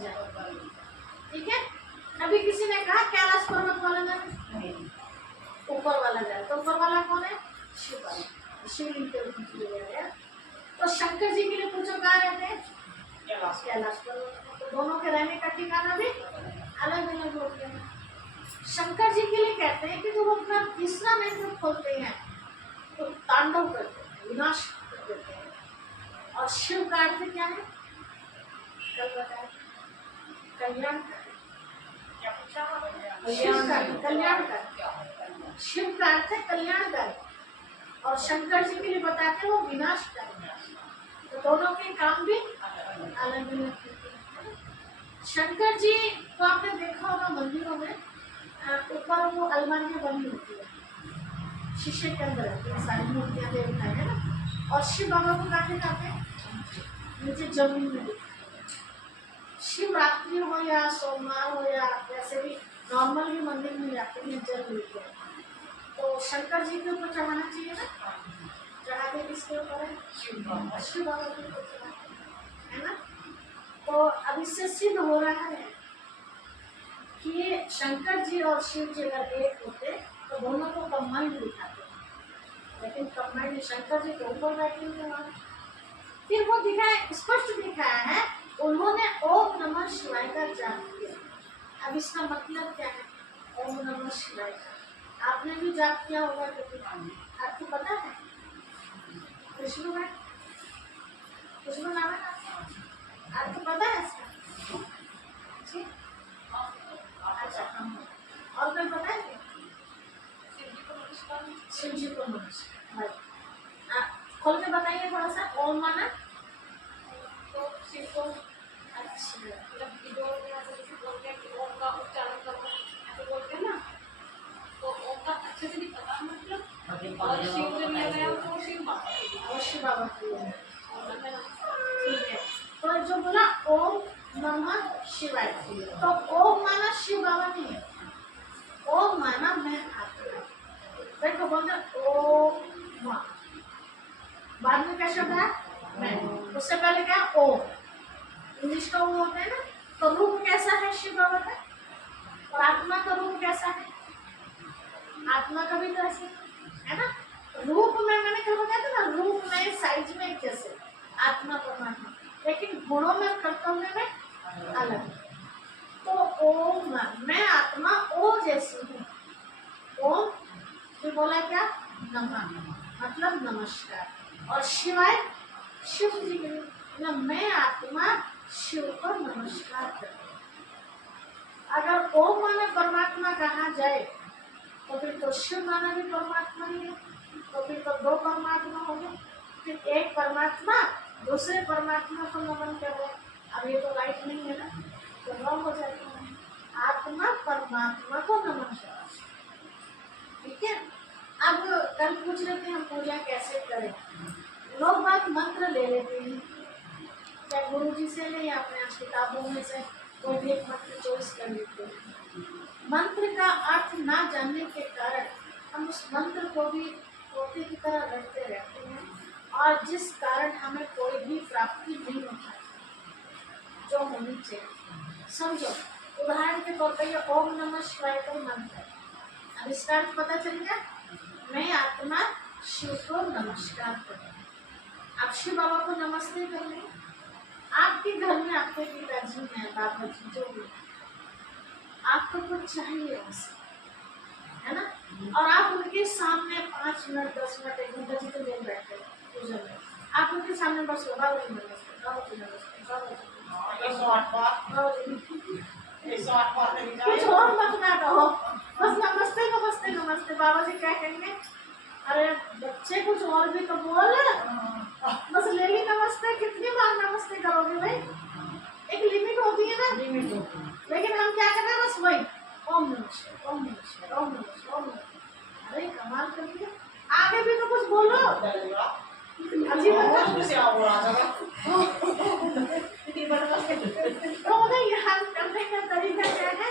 जाए। ठीक है, अभी किसी ने कहा कैलाश पर्वत वाला जाए, ऊपर वाला जाए, तो ऊपर वाला कौन है? शिव वाला, शिवलिंग के रूप में लिया गया। तो शंकर जी के लिए पूछो कहाँ रहते हैं? कैलाश पर्वत। तो दोनों के रहने का ठिकाना भी अलग अलग हो गया। शंकर जी के लिए कहते हैं कि जब वो अपना तीसरा नेत्र खोलते हैं तो तांडव करते हैं, विनाश कर देते हैं। और शिव का अर्थ क्या है? कल बताया, कल्याण कर। कल्याण कर, शिव का अर्थ है कल्याण कर, और शंकर जी के लिए बताते हैं वो विनाश कर। तो दोनों के काम भी अलग अलग। शंकर जी को आपने देखा होगा मंदिरों में ऊपर वो अलमारियां बनी होती है, शीशे के अंदर रहती है सारी मूर्तियां देवता है ना। और शिव बाबा को काटे जाते हैं नीचे जमीन में। शिवरात्रि हो या सोमवार हो या वैसे भी नॉर्मल भी मंदिर में जाते हैं जल लेते हैं, तो शंकर जी के ऊपर चढ़ाना चाहिए ना। चढ़ाते किसके ऊपर है? शिव बाबा के ऊपर है ना। तो अब इससे सिद्ध हो रहा है कि शंकर जी और शिव जी अगर एक होते तो दोनों को कंबाइंड दिखाते, लेकिन कंबाइंड शंकर जी के ऊपर बैठे हुए हैं। फिर वो दिखाया, स्पष्ट दिखाया है, उन्होंने ओम नमः शिवाय का जाप किया। अब इसका मतलब क्या है? ओम नमः शिवाय का आपने भी जाप किया होगा, क्योंकि आपको पता है कृष्ण है, कृष्ण नाम है आपको पता है इसका? अच्छा, और कोई पता है? शिव जी को नमस्कार। खोल के बताइए थोड़ा सा। ओम माना तो शिव को, अच्छा मतलब ओम का उच्चारण करना ऐसे बोलते हैं ना, तो ओम का अच्छे से नहीं पता मतलब, और शिव जो लिया गया तो शिव बाबा ठीक है। तो जो बोला ओम नमः शिवाय, तो ओम माना शिव बाबा नहीं है, ओम माना मैं आत्मा। देखो बोलते ओम, बाद में क्या शब्द है? मैं। उससे पहले क्या? ओम। इंग्लिश का वो होता है ना। तो रूप कैसा है शिव बाबा का, और आत्मा का रूप कैसा है? आत्मा का भी तो ऐसे है ना। रूप में मैंने क्या बताया था ना, रूप में साइज में एक जैसे आत्मा परमात्मा, लेकिन गुणों में कर्तव्य में अलग। तो ओम मैं आत्मा ओ जैसी हूँ। ओम फिर बोला क्या? नमः मतलब नमस्कार, और शिवाय शिव जी के लिए मैं आत्मा शिव को नमस्कार करती हूँ। अगर ओम माना परमात्मा कहा जाए तो फिर तो शिव माना भी परमात्मा ही है, तो फिर तो दो परमात्मा हो गए। फिर एक परमात्मा दूसरे परमात्मा को नमन कर रहे। अब ये तो राइट नहीं है ना, तो रॉन्ग हो जाएगा। आत्मा परमात्मा को नमन कर, ठीक है। अब कल पूछ रहे थे हम पूजा कैसे करें, लोग बात मंत्र ले लेते हैं, चाहे गुरु जी से ले या अपने किताबों में से कोई भी एक मंत्र चॉइस कर लेते हैं। मंत्र का अर्थ ना जानने के कारण हम उस मंत्र को भी तोते की तरह रटते रहते हैं, और जिस कारण हमें कोई भी प्राप्ति नहीं हो पाती जो होनी चाहिए। समझो, उदाहरण के तौर पर ये ओम नमः शिवाय का मंत्र है। अब इसका अर्थ पता चल गया, मैं आत्मा शिव को नमस्कार करूँ। आप शिव बाबा को नमस्ते कर लें। आपके घर में आपके पिताजी हैं, बाबा जी जो भी, आपको कुछ चाहिए उनसे, है ना, और आप उनके सामने 5 मिनट 10 मिनट 1 घंटा जितने देर बैठे पूजा में, आप उनके सामने बस बाबा जी नमस्ते, बाबा जी नमस्ते, बाबा जी कुछ और मत ना कहो, बस नमस्ते नमस्ते नमस्ते। बाबा जी क्या कहेंगे? अरे बच्चे कुछ और भी तो बोल, बस ले ली नमस्ते। कितनी बार नमस्ते करोगे भाई? एक लिमिट होती है ना, लेकिन हम क्या कर रहे हैं? बस वही ओम नमस्ते ओम नमस्ते ओम नमस्ते ओम नमस्ते। अरे कमाल कर दिया, आगे भी तो कुछ बोलो। अजीब तो यहाँ करने का तरीका क्या है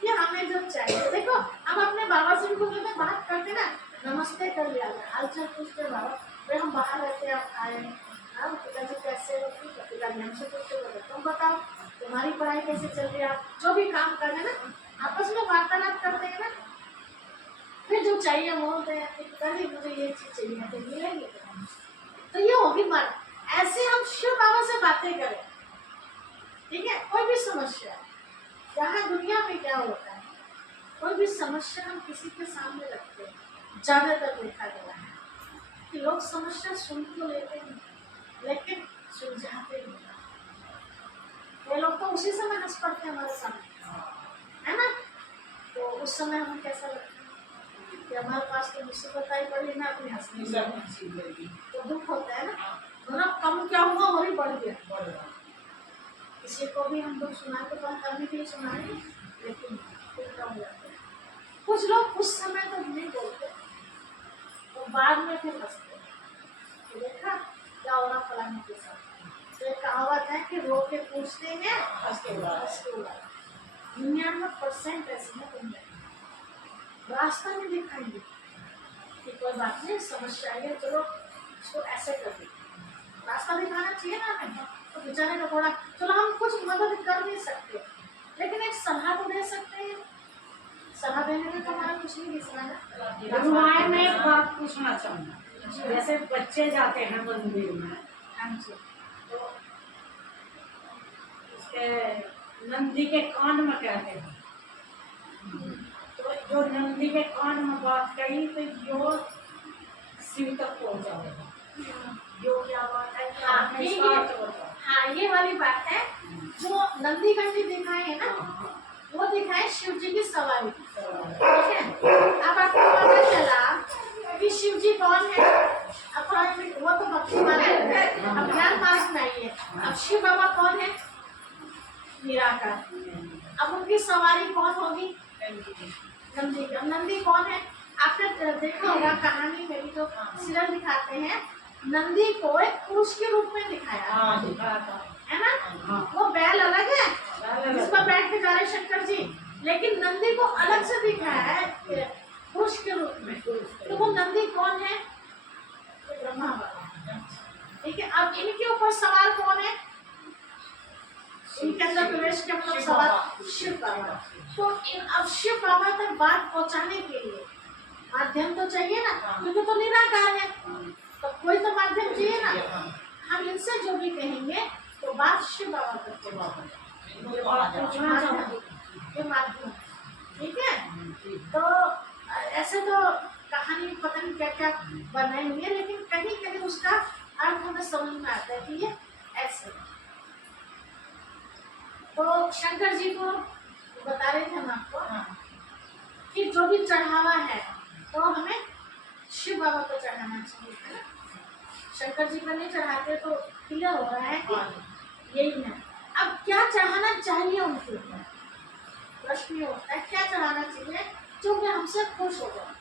कि हमें जो चाहिए, देखो हम अपने बाबा से को जो बात करते ना, नमस्ते कर लिया, हालचाल पूछते बाबा भाई हम बाहर रहते हैं, आप आए, पिताजी कैसे हो? पिताजी हमसे पूछते बोले तुम बताओ तुम्हारी पढ़ाई कैसे चल रही है, आप जो भी काम कर रहे हैं ना, आपस में वार्तालाप करते हैं ना, फिर जो चाहिए बोलते हैं कि कल मुझे ये चीज चाहिए तो मिलेगी। तो ये होगी बात। ऐसे हम शिव बाबा से बातें करें, ठीक है। कोई भी समस्या, यहाँ दुनिया में क्या होता है, कोई भी समस्या हम किसी के सामने रखते हैं, ज्यादातर देखा गया है कि लोग समस्या सुन तो लेते हैं लेकिन सुलझाते नहीं। ये लोग तो उसी समय हंस पड़ते हैं हमारे सामने, है ना। तो उस समय हमें कैसा लगता है कि हमारे पास तो मुसीबत आई पड़ी ना, अपनी हंसने तो दुख होता है ना। कम क्या हुआ और ही बढ़ गया। किसी को भी हम लोग सुना के कम करने के लिए सुनाएंगे, लेकिन फिर कम हो जाते हैं। कुछ लोग उस समय तो नहीं बोलते, तो बाद में फिर हंसते। तो देखा क्या हो रहा फलाने के साथ। तो एक कहावत है कि रो के पूछते हैं, हंस के उड़ा। 99% ऐसे है दुनिया में। रास्ता नहीं दिखाएंगे कि कोई बात नहीं, समस्या है, चलो इसको ऐसे कर दे। रास्ता दिखाना चाहिए ना हमें। तो बेचारे का थोड़ा, चलो हम कुछ मदद कर नहीं सकते, लेकिन एक सलाह तो दे सकते हैं। सलाह देने में तो हमारा कुछ नहीं दिख रहा है। मैं एक बात पूछना चाहूँगा, जैसे बच्चे जाते हैं मंदिर में, तो उसके नंदी के कान में कहते हैं, तो जो नंदी के कान में बात कही तो जो शिव तक पहुँचाएगा, जो क्या बात है। हाँ, ये वाली बात है। जो नंदी घंटी दिखाए है ना, वो दिखाए शिव जी की सवारी, ठीक है। अब आपको पता चला कि शिव जी कौन है। अब वो तो भक्ति मार्ग है, अब ज्ञान मार्ग में आइए। अब शिव बाबा कौन है, निराकार। अब उनकी सवारी कौन होगी, नंदी। अब नंदी कौन है, आपने देखा होगा कहानी में भी जो सीरियल दिखाते हैं, नंदी को एक पुरुष के रूप में दिखाया है ना। वो बैल अलग है जिस पर बैठ के जा रहे शंकर जी, लेकिन नंदी को अलग से दिखाया है पुरुष के रूप में। तो वो नंदी कौन है, तो ब्रह्मा बाबा, ठीक है। अब इनके ऊपर सवार कौन है, इनके अंदर प्रवेश के मतलब सवार शिव बाबा। तो अब शिव बाबा तक बात पहुंचाने के लिए माध्यम तो चाहिए ना, क्योंकि तो निराकार है, तो कोई तो माध्यम चाहिए ना। हम इनसे जो भी कहेंगे तो बात शिव बाबा तक ये माध्यम, ठीक है। तो ऐसे तो कहानी पता नहीं क्या क्या बनाएंगे, लेकिन कहीं कहीं उसका अर्थ हमें समझ में आता है कि ये ऐसे। तो शंकर जी को बता रहे थे हम आपको कि जो भी चढ़ावा है तो हमें शिव बाबा को चढ़ाना चाहिए, है ना। शंकर जी का नहीं चढ़ाते तो क्लियर हो रहा है कि यही है। अब क्या चढ़ाना चाहिए उनके ऊपर, प्रश्न ये होता है क्या चढ़ाना चाहिए जो कि हमसे खुश हो जाए।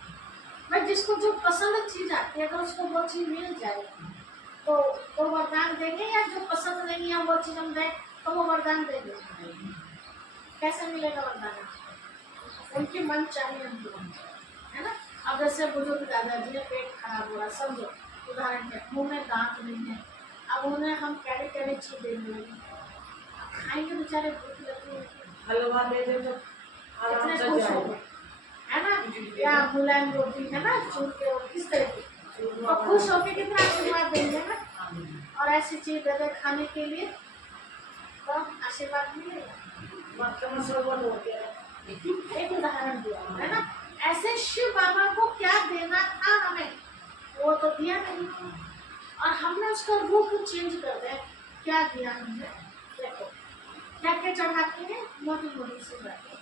भाई जिसको जो पसंद चीज आती है, अगर उसको वो चीज मिल जाए तो वरदान देंगे, या जो पसंद नहीं है वो चीज हम दें तो वो वरदान देंगे। कैसे मिलेगा वरदान, उनकी मन चाहिए उनको, है ना। अब जैसे बुजुर्ग दादाजी ने पेट खराब हो रहा, समझो उदाहरण के, मुंह में दांत नहीं है, अब उन्हें हम कैडे कैडे चीज देंगे, खाएंगे बेचारे, भूख लगी है, हलवा दे दे तो कितने खुश हो गए, है ना। या मुलायम रोटी है ना, चूर के किस तरह की, तो खुश होके कितना आशीर्वाद देंगे ना। और ऐसी चीज दे दे खाने के लिए तो आशीर्वाद मिलेगा। एक उदाहरण दिया है ना। ऐसे शिव बाबा को क्या देना था हमें, वो तो दिया नहीं, और हमने उसका रूप चेंज कर दिया। क्या दिया हमने, देखो क्या क्या चढ़ाते हैं, मोटी मोटी सी बातें।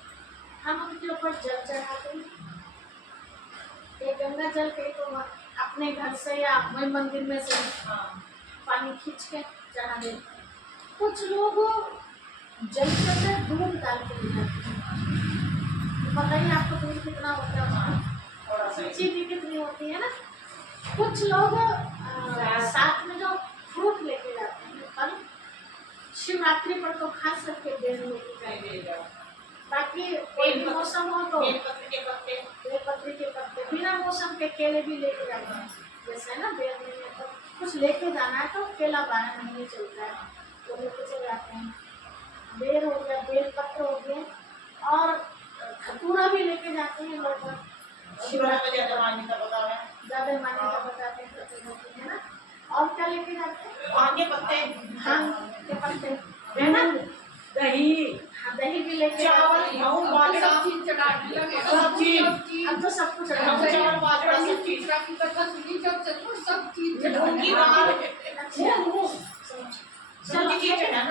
हम उनके ऊपर जल चढ़ाते हैं, एक गंगा जल के तो अपने घर से या वही मंदिर में से पानी खींच के चढ़ा देते। कुछ लोग जल के अंदर दूध डाल के दिखाते हैं, पता ही आपको दूध कितना होता है, चीनी कितनी होती है ना। कुछ लोग साथ में जो फ्रूट लेके जाते हैं, फल, शिवरात्रि पर तो खास करके बेल लेके जाए, बाकी कोई भी मौसम हो तो बेलपत्री के पत्ते, बिना मौसम के केले भी लेके जाते हैं। जैसे है ना बेल नहीं है तो कुछ लेके जाना है तो केला 12 महीने चलता है, तो लेके चले जाते हैं। बेर हो गया, बेल पत्र हो गए, और धतूरा भी लेके जाते हैं लोग। शिवरात्रि ज्यादा मान्यता बता रहे हैं। ज्यादा मान्यता बताते हैं धतूरे की, है ना। और क्या लेके जाते हैं? भांग के पत्ते, भांग के पत्ते, है ना। दही, हाँ, दही भी लेके चावल, जाते हैं। गेहूं, बाजरा, सब चीज चढ़ाने लगे, सब चीज। अब तो सब कुछ गेहूं, चावल, बाजरा, सब चीज। की कथा सुनी जब चलो सब चीज मूंगी दाल,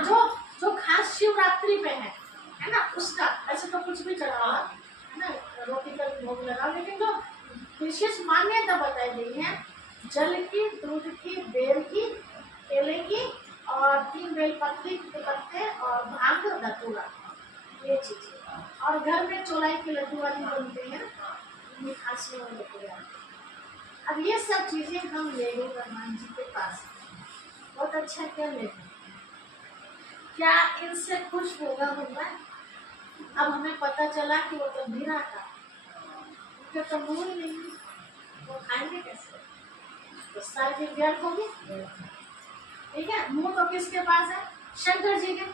जो जो खास शिवरात्रि पे है ना, उसका ऐसे तो कुछ भी चढ़ावा, है ना, रोटी का भी भोग लगा, लेकिन जो विशेष मान्यता बताई गई है, जल की, दूध की, बेल की, केले की, और 3 बेलपत्री के पत्ते, और भांग, धतूरा, ये चीजें। और घर में चौलाई के लड्डू वाली बनते हैं, मिठास में वो लेके जाते हैं। अब ये सब चीजें हम ले गए हनुमान जी के पास, बहुत अच्छा क्या ले गए। क्या इनसे खुश होगा भगवान? अब हमें पता चला कि वो तो धीरा था, उनके तो मुंह ही नहीं, वो खाएंगे कैसे? तो सारी चीज व्यर्थ होगी। ठीक है, मुंह तो किसके पास है? शंकर जी के।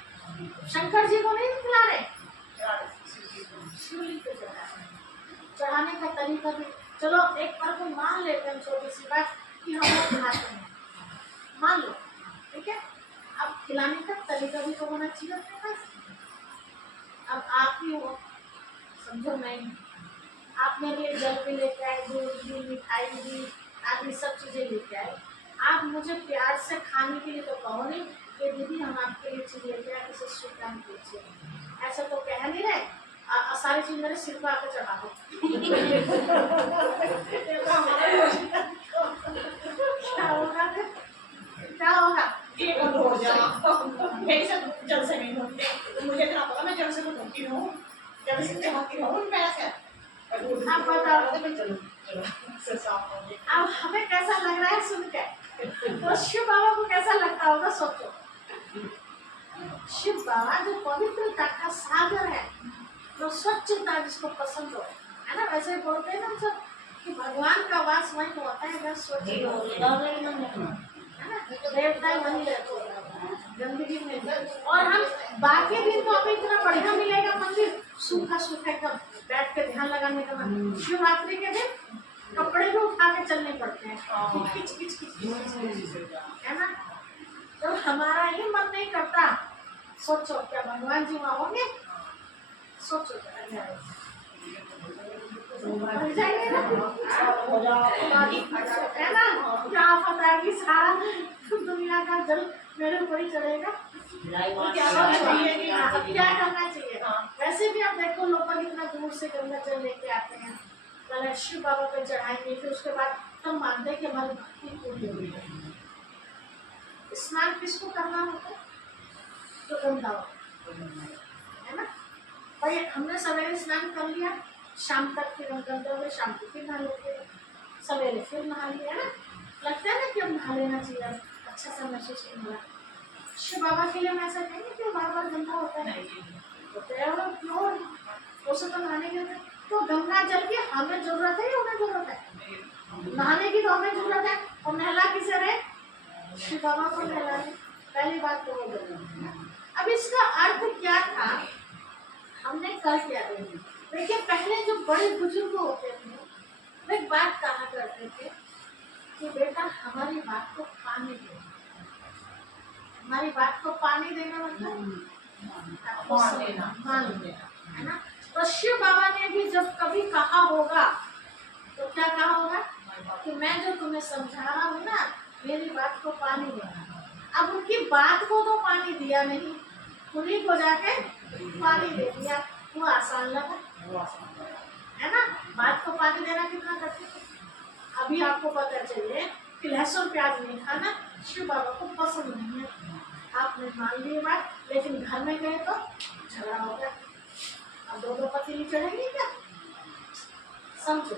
शंकर जी को नहीं खिला रहे, शिवलिंग पे चढ़ा रहे। चढ़ाने का तरीका भी, चलो एक बार को मान लेते हैं, छोटी सी बात कि हम लोग खाते हैं, मान लो, ठीक है। अब खिलाने का तरीका भी तो होना चाहिए अपने पास। अब आप ही हो, समझो नहीं, आप मेरे लिए जल भी लेके आए, दूध भी, मिठाई भी, आदि सब चीजें लेके आए। आप मुझे प्यार से खाने के लिए तो कहो नहीं कि दीदी हम आपके लिए चीज लेके आए, इसे स्वीकार कीजिए, ऐसा तो कह नहीं रहे। सारी चीज मेरे सिर पर आकर चढ़ा दो। क्या होगा फिर? क्या होगा? ये बंद हो जाए। मेरे से जल से नहीं होते, मुझे इतना पता, मैं जल से तो धोती हूँ, जल से चढ़ाती हूँ उन पैसे। आप बताओ, चलो से साफ हो गए। अब हमें कैसा लग रहा है सुन के, तो शिव बाबा को कैसा लगता होगा सोचो। शिव बाबा जो पवित्रता का सागर है, जो स्वच्छता जिसको पसंद हो, है ना, वैसे बोलते हैं ना हम सब कि भगवान का वास वहीं होता है जहाँ स्वच्छ हो, है ना, देवता वहीं रहते हैं, गंदगी में। और हम बाकी दिन तो हमें इतना बढ़िया मिलेगा मंदिर, सूखा सूखा एकदम बैठ के ध्यान लगाने का मन। शिवरात्रि के दिन कपड़े भी उठा के चलने पड़ते हैं, किच किच किच, है ना। तो हमारा ही मन नहीं करता, सोचो क्या भगवान जी वहाँ होंगे? सोचो जाएंगे ना, है ना, क्या पता है कि सारा दुनिया का जल मेरे ऊपर ही चढ़ेगा। क्या करना चाहिए? वैसे भी आप देखो, लोग इतना दूर से गंगा जल लेके आते हैं, पहले शिव बाबा पे चढ़ाएंगे, फिर उसके बाद तब मानते हैं कि हमारी भक्ति पूरी हो गई। स्नान किसको करना होता है? तो गंगा हो, है ना। भाई हमने सवेरे स्नान कर लिया, शाम तक फिर हम गंगा में, शाम को फिर नहा लेते, सवेरे फिर नहा लिया, है ना। लगता है ना कि अब नहा लेना चाहिए, अच्छा सा महसूस नहीं हो रहा। शिव बाबा के लिए हम ऐसा कहेंगे कि बार बार गंगा होता है, क्यों उसे तो नहाने के लिए, तो गंगा जल की हमें जरूरत है या उन्हें जरूरत है? नहाने की तो हमें जरूरत है, और नहला किसे रहे? शिव बाबा को नहला रहे। पहली बात तो वो जरूरत है। अब इसका अर्थ क्या था, हमने कर क्या देखिए। देखिए, पहले जो बड़े बुजुर्ग होते थे, वे एक बात कहा करते थे कि बेटा हमारी बात को पानी दो। हमारी बात को पानी देना मतलब मान लेना, है ना। तो शिव बाबा ने भी जब कभी कहा होगा तो क्या कहा होगा कि मैं जो तुम्हें समझा रहा हूँ ना, मेरी बात को पानी देना। अब उनकी बात को तो पानी दिया नहीं, उन्हीं को जाके पानी दे दिया, वो आसान लगा, है ना। बात को पानी देना कितना कठिन है। अभी आपको पता चले कि लहसुन प्याज नहीं खाना शिव बाबा को पसंद नहीं है, आपने मान ली बात, लेकिन घर में गए तो झगड़ा हो गया। अब दो पतीली चढ़ेंगी क्या? समझो,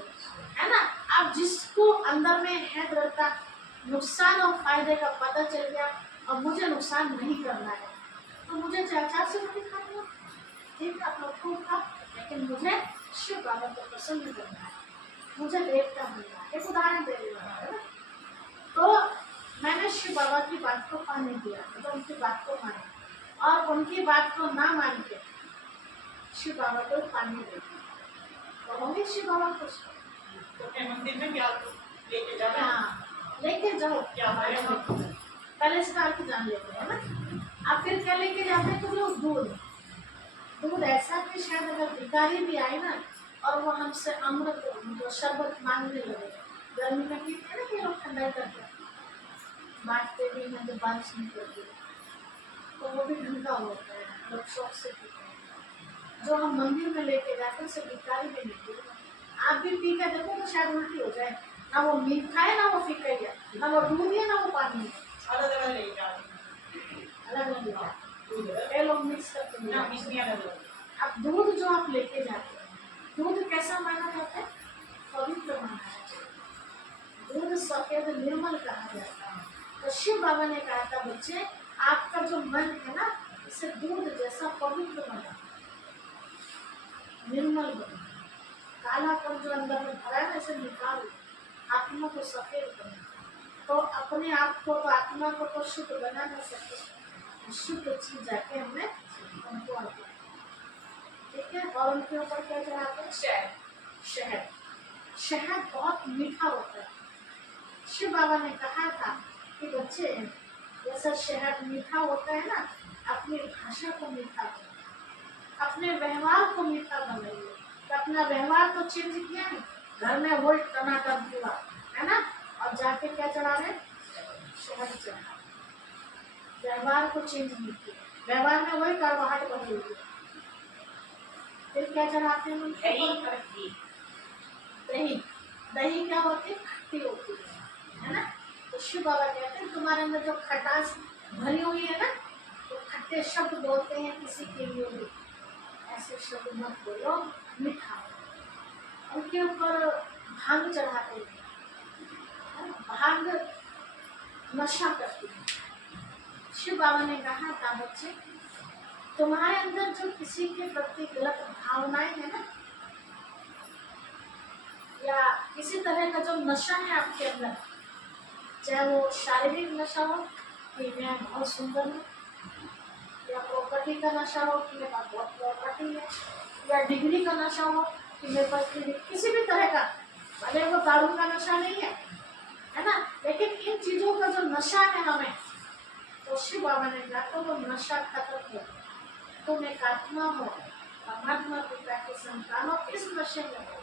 है ना। अब जिसको अंदर में है दृढ़ता, नुकसान और फायदे का पता चल गया, अब मुझे नुकसान नहीं करना है, तो मुझे 4 से रोटी खानी हो, ठीक है, अपना खूब खा, लेकिन मुझे शिव बाबा को पसंद करना है, मुझे देवता बनना है। एक उदाहरण दे रही हूँ, है ना। तो मैंने शिव बाबा की बात को पाने दिया, तो उनकी बात को माना, और उनकी बात को ना मान के शिव बाबा को पानी देते, तो होंगे शिव बाबा खुश। तो मैं मंदिर में क्या लेके जाना है? हाँ, लेके जाओ। क्या हमारे वहाँ पहले से डाल के जान लेते हैं ना। आप फिर क्या लेके जाते हैं? तो लोग दूध, दूध ऐसा कि शायद अगर भिखारी भी आए ना और वो हमसे अमृत जो शरबत मांगने लगे, गर्मी में पीते हैं ना कि लोग ठंडा करके बांटते भी हैं, जब बारिश नहीं पड़ती तो वो भी ठंडा होता है, लोग शौक से पीते हैं। जो हम मंदिर में लेके जाते हैं उसे भिखारी भी नहीं पीते। आप भी पी कर देखो तो शायद उल्टी हो जाए, ना वो मीठा है ना वो फीका है, ना वो दूध है ना वो पानी है, अलग अलग ले जाओ। अलग अलग होता है। दूध ये लोग मिक्स करके नहीं ना लाते। इसमें अलग अलग। अब दूध जो आप लेके जाते हैं, दूध कैसा माना जाता है? पवित्र माना जाता है। दूध सफेद निर्मल कहा जाता है। तो शिव बाबा ने कहा था बच्चे, आपका जो मन है ना इसे दूध जैसा पवित्र बना, निर्मल बना, कालापन जो अंदर में भरा है ना इसे निकाल, आत्मा को सफेद बना। तो अपने आप को तो आत्मा को तो शुद्ध बना नहीं सकते, शुद्ध चीज जाके हमने उनको अर्पित, ठीक है। और उनके ऊपर क्या चढ़ाते हैं? शहद। शहद, शहद बहुत मीठा होता है। शिव बाबा ने कहा था कि बच्चे जैसा शहद मीठा होता है ना, अपनी भाषा को मीठा करो, अपने व्यवहार को मीठा बनाइए। तो अपना व्यवहार तो चेंज किया नहीं, घर में वही टनाटन हुआ है ना, और जाके क्या चढ़ा रहे? शहद चढ़ा। व्यवहार को चेंज नहीं किया, व्यवहार में वही कड़वाहट बनी हुई है। फिर क्या चढ़ाते हैं? दही और घी। दही, दही क्या होती है? खट्टी होती है ना। तो शिव बाबा कहते हैं तुम्हारे अंदर जो खटास भरी हुई है ना, तो खट्टे शब्द बोलते हैं किसी के लिए भी, ऐसे शब्द मत बोलो, मीठा। उनके ऊपर भांग चढ़ाते हैं, भांग नशा करती है। शिव बाबा ने कहा था बच्चे, तुम्हारे अंदर जो किसी के प्रति गलत भावनाएं है ना, या किसी तरह का जो नशा है आपके अंदर, चाहे वो शारीरिक नशा हो कि मैं बहुत सुंदर हूँ, या प्रॉपर्टी का नशा हो कि मेरे पास बहुत प्रॉपर्टी है, या डिग्री का नशा हो कि मेरे पास किसी भी तरह का, भले वो दारू का नशा नहीं है ना, लेकिन इन चीजों का जो नशा है हमें, तो शिव बाबा ने कहा तो वो नशा खत्म हो, तुम एक आत्मा हो, परमात्मा पिता के संतान हो, इस नशे में हो।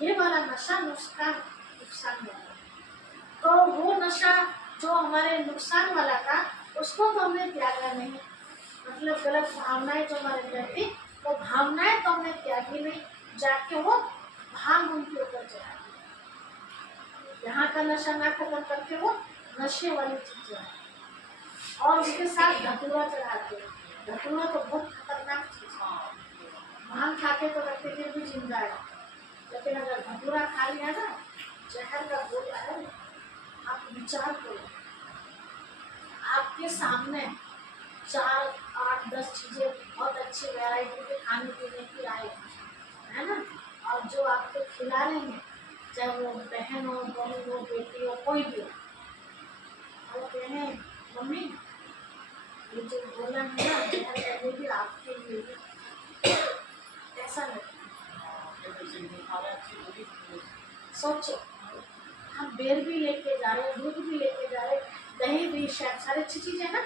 ये वाला नशा नुकसान वाला, तो वो नशा जो हमारे नुकसान वाला था उसको तो हमने त्यागा नहीं, मतलब गलत भावनाएं जो हमारे अंदर थी वो भावनाएं तो हमने त्यागी नहीं, जाके वो भांग उनके ऊपर चढ़ा दिया। यहाँ का नशा ना खत्म करके वो नशे वाली चीज चढ़ा, और उसके साथ धतूरा चढ़ाते हैं। धतूरा तो बहुत खतरनाक चीज है, भांग खाके तो रखते फिर भी जिंदा है, लेकिन अगर धतूरा खा लिया ना, जहर का गोला है। आप विचार करो, आपके सामने 4, 8, 10 चीजें बहुत अच्छी वैरायटी के खाने पीने की आए है ना, और जो आपको खिला रहे हैं, चाहे वो बहन हो, बहू हो, बेटी हो, कोई भी हो, वो कहें मम्मी ये जो गोला है ना जहर का, ये भी आपके लिए भी, ऐसा लगता है। सोचो, हम बेर भी लेके जा रहे हैं, दूध भी लेके जा रहे हैं, दही भी, शायद सारी अच्छी चीजें ना,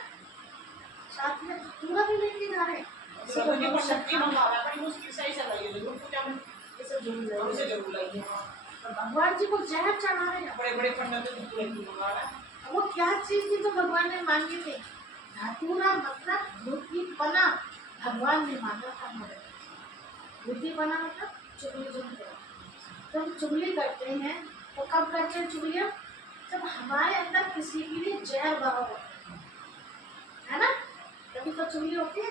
साथ में पूरा भी लेके जा रहे हैं। तो मुझे पर शक्ति मंगावा पर मुश्किल से ही चलाइए, जरूर पूजा में इसे जरूर उसे जरूर लाइए। तो भगवान जी को जहर चढ़ा रहे हैं। बड़े बड़े पंडित तो दूध की मंगाना। वो क्या चीज थी जो भगवान ने मांगी थी? धतूरा, मतलब धूती पना भगवान ने मांगा था हमारे। धूती पना मतलब चुगली जो करो, जब चुगली करते हैं तो कब करते हैं चुगलियाँ? जब हमारे अंदर किसी के लिए जहर भरा होता है ना, तभी तो चुगली होती है।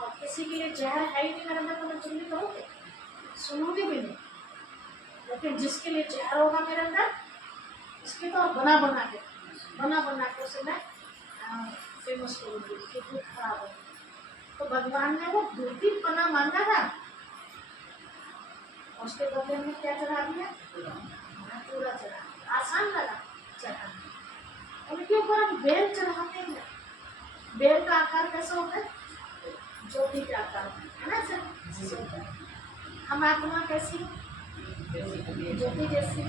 और किसी के लिए जहर है ही नहीं मेरे अंदर तो मैं चुगली करूँगी, सुनूंगी भी नहीं। लेकिन जिसके लिए जहर होगा मेरे अंदर, इसके तो बना बना के उसे मैं फेमस करूँगी कि दूध खराब हो। तो भगवान ने वो धूती पना मांगा था, उसके बदले में क्या चढ़ा दिया? धतूरा चढ़ा दिया। आसान लगा चढ़ाना। उनके ऊपर हम बेल चढ़ाते हैं, बेल का आकार कैसा होता है? ज्योति का आकार है ना सर? हम आत्मा कैसी? ज्योति जैसी।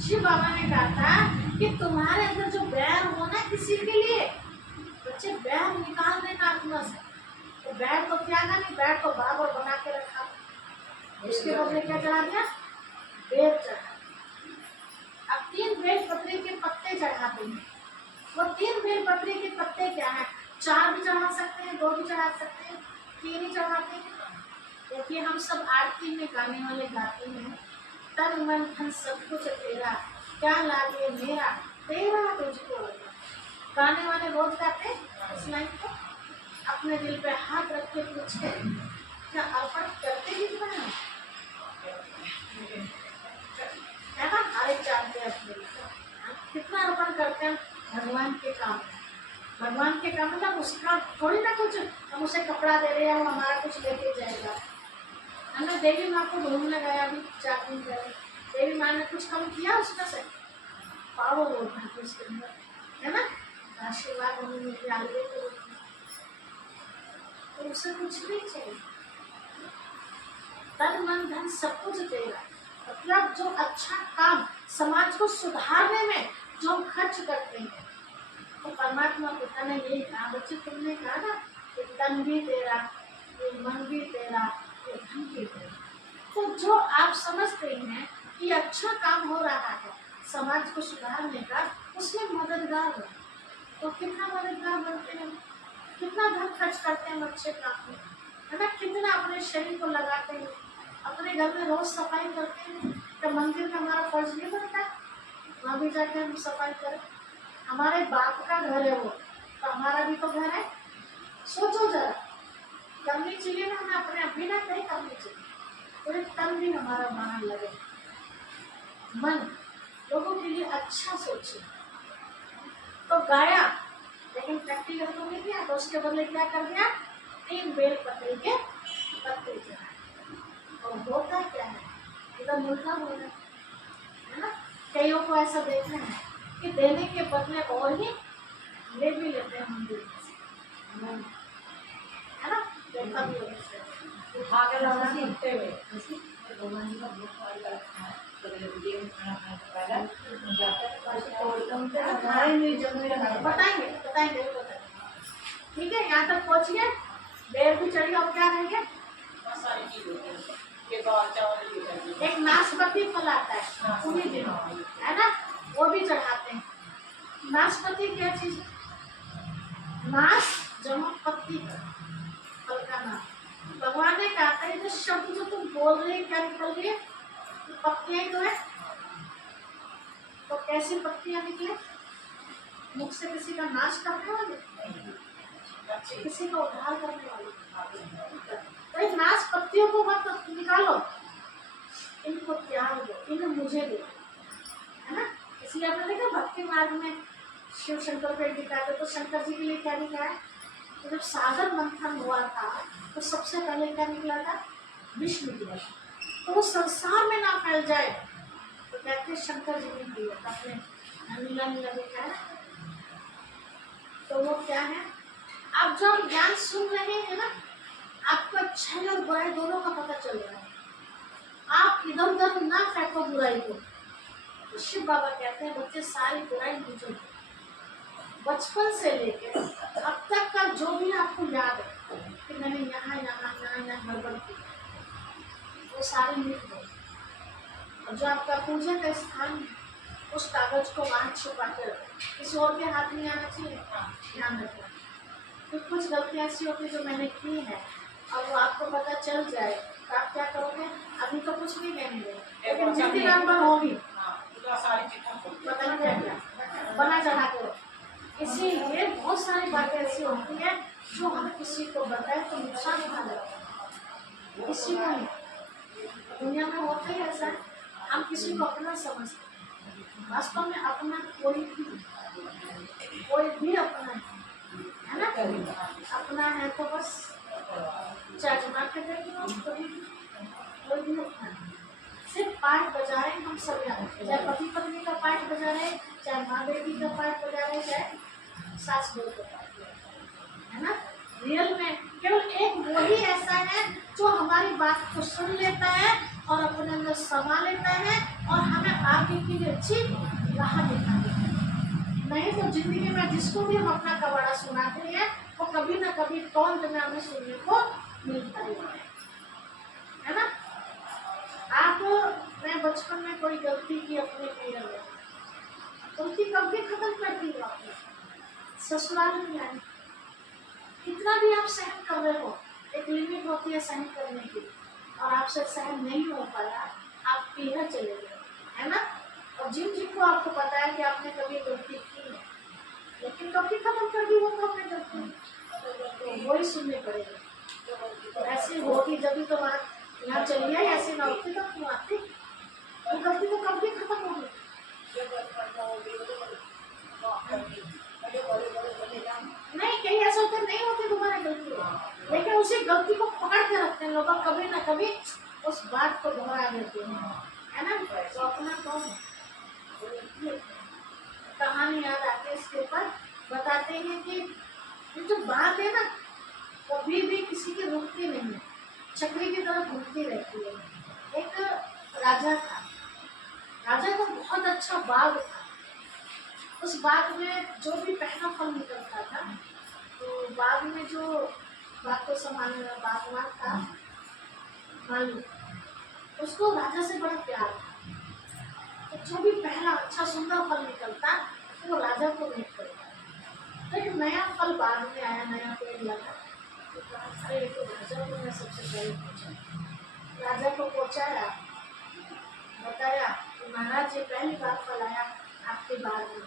शिव बाबा ने कहा था कि तुम्हारे अंदर जो बैर हो ना किसी के लिए, बच्चे बैर निकाल देना आत्मा से। तो बैर को त्यागा नहीं, बैर को बाबर बना के रखा, उसके बदले क्या चढ़ा दिया? बेल चढ़ा। अब 3 बेलपत्री के पत्ते चढ़ाते हैं। वो 3 बेलपत्री के पत्ते क्या है? 4 भी चढ़ा सकते हैं, 2 भी चढ़ा सकते हैं, 3 ही चढ़ाते हैं। देखिए हम सब आरती में गाने वाले गाते हैं, तन मन धन सब कुछ तेरा, क्या लागे मेरा, तेरा तुझको लगा। गाने वाले रोज गाते हैं इस लाइन को। अपने दिल पे हाथ रख के पूछे, क्या अर्पण करते ही है ना? हर एक जानते हैं अपने कितना अर्पण करते हैं भगवान के काम में। भगवान के काम मतलब उसका थोड़ी ना कुछ हम उसे कपड़ा दे रहे हैं, वो हमारा कुछ लेके जाएगा। हमने देवी माँ को ढूंढने गया अभी 4 दिन पहले, देवी माँ ने कुछ कम किया उसमें से? पावर होता है उसके अंदर, है ना? आशीर्वाद हमें मिल गया आगे तो उसे कुछ नहीं चाहिए। तन मन धन सब कुछ देगा। मतलब जो अच्छा काम समाज को सुधारने में जो हम खर्च करते हैं, तो परमात्मा पिता ने यही कहा, बच्चे तुमने कहा ना कि तन भी तेरा, ये मन भी तेरा, ये धन भी तेरा। तो जो आप समझते हैं कि अच्छा काम हो रहा है समाज को सुधारने का, उसमें मददगार हो, तो कितना मददगार बनते हैं, कितना धन खर्च करते हैं अच्छे काम में, है ना? कितना अपने शरीर को लगाते हैं, अपने घर में रोज सफाई करते हैं। तो मंदिर का हमारा फर्ज नहीं बनता वहाँ भी जाके हम सफाई करें? हमारे बाप का घर है वो, तो हमारा भी तो घर है। सोचो जरा, करनी चाहिए ना हमें अपने अभी ना कहीं करनी चाहिए, तो एक तन भी हमारा मन लगे, मन लोगों के लिए अच्छा सोचे। तो गाया लेकिन प्रैक्टिकल तो नहीं किया, तो उसके बदले क्या कर दिया? 3 बेल पत्ते के पत्ते चढ़ाए। और होता क्या है, एकदम उल्टा हो रहा है ना? कईयों को ऐसा देखना है कि देने के बदले और ही ले भी लेते हैं मंदिर में, है ना? देखा भी होगा आगे लगा सकते हुए बताएंगे बताएंगे। ठीक है, यहाँ तक पहुँच गए, बेर भी चढ़ी, और क्या रह गया? बहुत सारी चीज होती है ये दाल चावल भी होती है। एक नाशपाती फल आता है उन्हीं दिनों, है ना? वो भी चढ़ाते हैं। नाशपाती क्या चीज? नाश जमा पत्ती का, फल का नाम। भगवान ने कहा था जो शब्द जो तुम बोल रहे क्या निकल रही है? पत्तियां तो है, तो कैसी पत्तियां निकले? मुख से किसी का नाश करने वाले, किसी का उद्धार करने वाले। तो इन नाश पत्तियों को मत निकालो, इनको त्याग दो, इन्हें मुझे दो, है ना? इसलिए आपने देखा भक्ति मार्ग में शिव शंकर को दिखाते, तो शंकर जी के लिए क्या निकला है? तो जब सागर मंथन हुआ था तो सबसे पहले क्या निकला था? विष निकला। तो वो संसार में ना फैल जाए, तो कहते शंकर जी ने दिया अपने नीला नीला देखा है। तो वो क्या है? आप जो ज्ञान सुन रहे हैं ना, आपको अच्छाई और बुराई दोनों का पता चल रहा है। आप इधर उधर ना फेंको बुराई को। तो शिव बाबा कहते हैं बच्चे सारी बुराई मुझे दो। बचपन से लेके अब तक का जो भी आपको याद है कि मैंने यहाँ यहाँ यहाँ यहाँ गड़बड़ की, वो सारी लिख दो। और जो आपका पूजा का स्थान है उस कागज को वहाँ छुपा कर किसी और के हाथ में आना चाहिए, ध्यान रखना। तो कुछ गलतियाँ ऐसी होती जो मैंने की है और वो आपको पता चल जाए तो आप क्या करोगे? अभी तो कुछ नहीं कहेंगे, लेकिन जिस दिन आप होगी पता नहीं क्या क्या बना चढ़ा करो। इसीलिए बहुत सारी बातें ऐसी होती हैं जो हम किसी को बताए तो नुकसान उठा लेते हैं, किसी को नहीं। दुनिया में होता ही ऐसा है, हम किसी को अपना समझते हैं, वास्तव में अपना कोई भी अपना है ना? अपना है तो बस चाहे जमा के देखें, कोई भी अपना है। सिर्फ पाठ बजा रहे हैं हम सब यहाँ, चाहे पति पत्नी का पाठ बजा रहे हैं, चाहे माँ बेटी का पाठ बजा रहे हैं, चाहे सास बहू का पाठ बजा रहे हैं, रियल में केवल एक वही ऐसा है जो हमारी बात को सुन लेता है और अपने अंदर समा लेता है और हमें आगे की लिए अच्छी राह दिखा देता है। नहीं तो जिंदगी में जिसको भी हम अपना कबाड़ा सुनाते हैं वो कभी ना कभी टोंट में हमें सुनने को मिलता ही है ना। आप मैं बचपन में कोई गलती की अपने पीरियड में, गलती कभी खत्म कर दी आपने, ससुराल में आई, कितना भी आप सहन कर रहे हो, एक लिमिट होती है सहन करने की, और आपसे सहन नहीं हो पाया, आप पीछे चले गए, है ना। और जिनको आपको पता है कि आपने कभी गलती की है लेकिन कभी खत्म कर दी, वो तो आपने गलती तो वही सुनने पड़ेगा। तो ऐसी होगी जब भी तुम्हारा यहाँ चली आई, ऐसी ना होती तो तुम आती, वो गलती तो कभी खत्म होगी। नहीं, कहीं ऐसा होता नहीं होती तुम्हारी गलती, लेकिन उसी गलती को पकड़ के रखते हैं लोग, कभी ना कभी उस बात को दोहरा देते हैं, है ना। तो अपना कौन कहानी याद आती है, इसके ऊपर बताते हैं कि ये जो बात है ना कभी भी किसी की रुकती नहीं है, चक्री की तरह घूमती रहती है। एक राजा था, राजा का बहुत अच्छा बाग था, उस बाग में जो भी पहला फल निकलता था, तो बाग में जो बाग को संभालने वाला बागवान था माली, उसको राजा से बड़ा प्यार था। तो जो भी पहला अच्छा सुंदर फल निकलता वो राजा को भेंट करता। तो एक नया फल बाग में आया, नया पेड़ लगा, तो कहा अरे तो राजा को मैं सबसे पहले पूछा, राजा को पहुँचाया, बताया कि महाराज ये पहली बार फल आया आपके बाग में,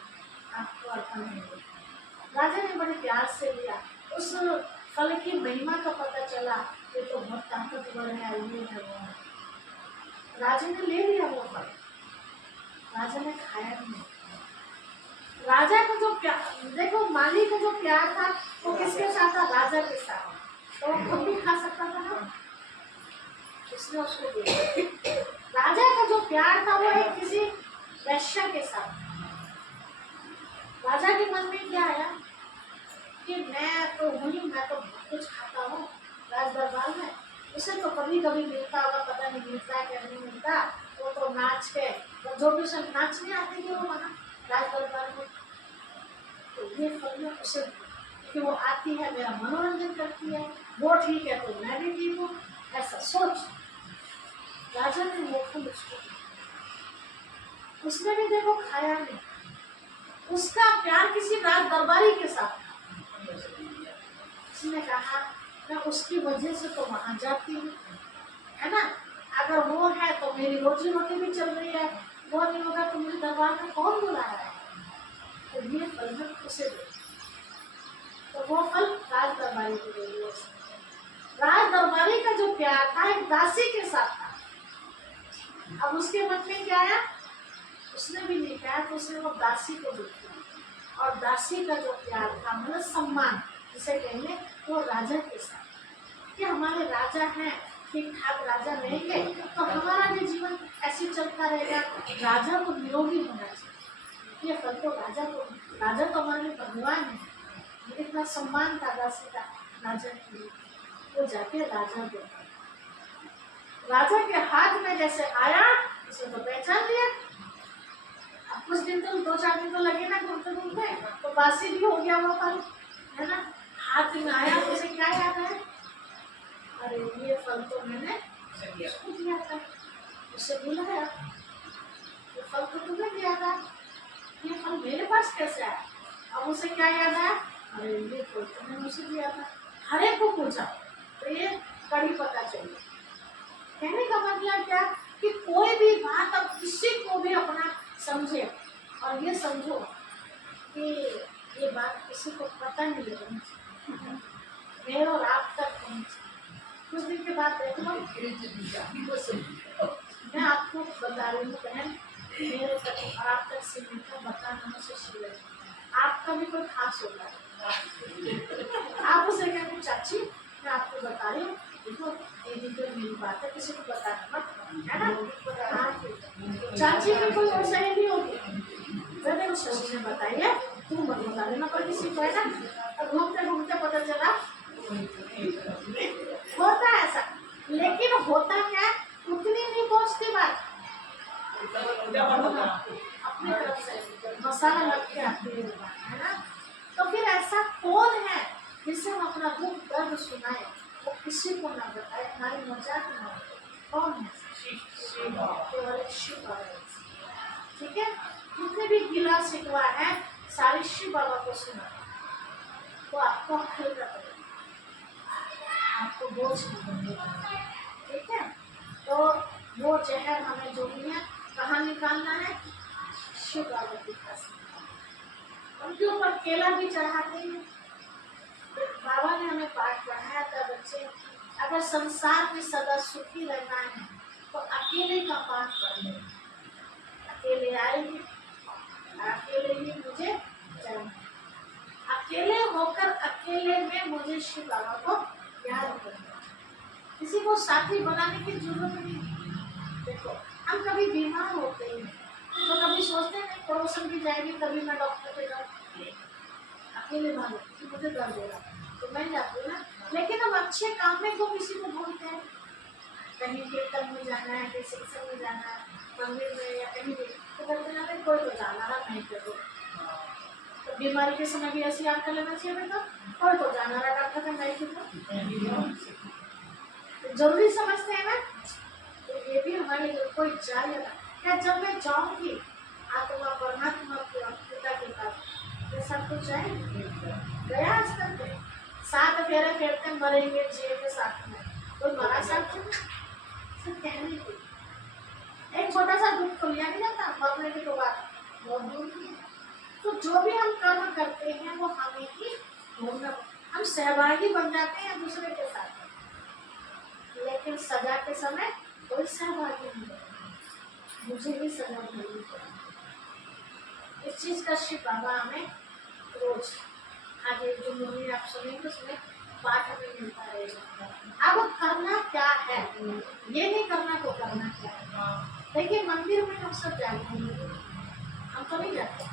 आपको अर्पण है। राजा ने बड़े प्यार से लिया, उस फल की महिमा का पता चला, ये तो बहुत ताकतवर है, ये है वो है। राजा ने ले लिया वो फल, राजा ने खाया नहीं। राजा का जो प्यार, देखो माली का जो प्यार था वो किसके साथ था, राजा के साथ, तो वो खुद भी खा सकता था ना, इसने उसको दिया। राजा का जो प्यार था वो एक किसी वैश्य के साथ। राजा के मन में क्या आया कि मैं तो हूँ, मैं तो बहुत कुछ खाता हूँ राज दरबार में, उसे तो कभी कभी मिलता होगा, पता नहीं मिलता है क्या नहीं मिलता, वो तो नाच के, तो जो भी उसे नाचने आते थे वो वहाँ राज दरबार में, तो ये फल में उसे कि वो आती है, मेरा मनोरंजन करती है, वो ठीक है तो मैं भी ठीक हूँ, ऐसा सोच राजा ने वो फल उसको, उसने भी देखो खाया नहीं, उसका प्यार किसी राज दरबारी के साथ था। उसने कहा मैं उसकी वजह से तो वहां जाती हूँ, है ना, अगर वो है तो मेरी रोजी रोटी भी चल रही है, वो नहीं होगा तो मुझे दरबार में कौन बुला रहा है, तो ये फल मैं उसे दे, तो वो फल राज दरबारी को दे दिया। राज दरबारी का जो प्यार था एक दासी के साथ था, अब उसके मन में क्या आया, उसने भी नहीं कहा तो उसने वो दासी को दे दिया, और दासी का जो प्यार था मतलब सम्मान जिसे कहेंगे वो राजा के साथ, कि हमारे राजा हैं, ठीक ठाक राजा रहेंगे तो हमारा भी जीवन ऐसे चलता रहेगा, राजा को निरोगी होना चाहिए। ये फल तो राजा को, राजा तो हमारे भगवान है, इतना सम्मान था दासी का राजा के लिए, वो जाके राजा को, राजा के हाथ में जैसे आया उसे तो पहचान लिया। अब कुछ दिन तो 2-4 दिन तो लगे ना घूमते घूमते, तो बासी भी हो गया वो फल, है ना, हाथ में आया तो उसे क्या याद है, अरे ये फल तो मैंने उसको दिया था, उसे बुलाया, ये फल तो तुम्हें दिया था, ये फल मेरे पास कैसे आया, अब उसे क्या याद आया, अरे ये फल तो मैंने उसे दिया था। हर एक को पूछा तो ये कड़ी पता चली। कहने का मतलब क्या कि कोई भी बात अब किसी को भी अपना समझे, और ये समझो कि ये बात किसी को पता नहीं लगनी चाहिए, मेरे और आप तक पहुँचे। कुछ दिन के बाद देख लो, मैं आपको बता रही हूँ बहन, मेरे तक और आप तक सीमित है, बताना मुझे शुरू, आपका भी कोई खास होगा, आप उसे कहते चाची मैं आपको बता रही हूँ, देखो दीदी तो मेरी बात है, किसी को बताना मत, है ना। चाची की कोई और सहेली होगी, मैंने उस ने बताई है, तुम मत बता देना पर किसी को, है ना। और घूमते घूमते पता चला होता है ऐसा, लेकिन होता क्या है, उतनी नहीं पहुंचती बात अपनी तरफ से, मसाला लग के आती है बात, है ना। तो फिर ऐसा कौन है जिससे हम अपना दुख दर्द सुनाए, वो किसी को ना बताए, हमारी मजाक ना हो, कौन है? केवल शिव बाबा। ठीक है, जितने भी गिला शिकवा है सारी शिव बाबा को सुना, तो आपको हल्का करेगा, आपको बोझ नहीं बनेगा। ठीक है, तो वो जहर हमें जो भी है कहाँ निकालना है, शिव बाबा के पास। उनके ऊपर केला भी चढ़ाते हैं। बाबा ने हमें पाठ पढ़ाया था बच्चे, अगर संसार में सदा सुखी रहना है तो अकेले का पाठ पढ़ ले, अकेले आएगी, अकेले ही मुझे जाना, अकेले होकर अकेले में मुझे शिव बाबा को याद करना, किसी को साथी बनाने की जरूरत नहीं। देखो हम कभी बीमार होते हैं तो कभी सोचते हैं पड़ोसन भी जाएगी तभी मैं डॉक्टर के जाऊँ, अकेले भागो कि मुझे दर्द हो रहा तो मैं जाती हूँ ना। लेकिन हम अच्छे काम में को किसी को बोलते हैं, कहीं कीर्तन में जाना है, कहीं सत्संग में जाना है, मंदिर में या कहीं भी, तो कहते हैं कोई तो जाना रहा नहीं करो। तो बीमारी के समय भी ऐसी याद कर लेना चाहिए बेटा, कोई तो जाना रहा डॉक्टर का नहीं करो, जरूरी समझते हैं ना। तो ये भी हमारे लिए कोई जाएगा क्या, जब मैं जाऊंगी आत्मा परमात्मा पिता के पास, ये सब कुछ जाएंगे, गया आज तक गए, साथ फेरे फेरते मरेंगे जिएंगे साथ में, तो मरा साथ में सब कहने की एक छोटा सा दुख को लिया नहीं जाता, मरने की तो बात बहुत दूर की है। तो जो भी हम कर्म करते हैं वो हमें ही भोगना, हम सहभागी बन जाते हैं दूसरे के साथ, लेकिन सजा के समय कोई सहभागी नहीं होता, मुझे ही सजा भरनी पड़ेगी। इस चीज का शिव बाबा हमें रोज आगे जो मुरली आप सुनेंगे उसमें पाठ हमें मिलता रहेगा। अब करना क्या है, ये नहीं करना तो करना क्या है। देखिए मंदिर में हम सब जाते हैं, हम तो नहीं जाते,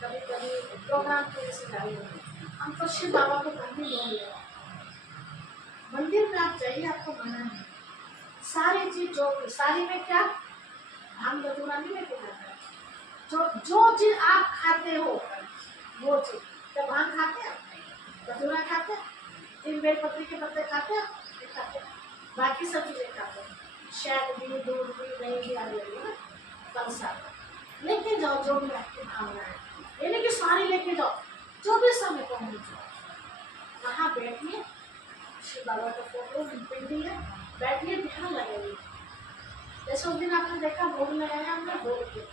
कभी कभी प्रोग्राम की वजह से जाते, हम तो शिव बाबा को करने बोल रहे हैं। मंदिर में आप जाइए, आपको मना नहीं, सारी चीज जो सारी में क्या भांग धतूरा नहीं लेके जाता है, जो चीज आप खाते हो वो चीज, जब भांग खाते हैं धतूरा खाते हैं, 3 बेलपत्री के पत्ते खाते हैं, बाकी सब चीजें खाते हैं, शहद भी दूध भी दही भी आ जाएगी ना कल साथ लेके जाओ, जो भी आपकी भावना है, ये नहीं कि सारी लेके जाओ, जो भी समय को मिल जाओ वहाँ बैठिए, शिव बाबा का फोटो पिंडी है, बैठिए ध्यान लगाइए। जैसे उस दिन आपने देखा भोग लगाया, हमने भोग किया,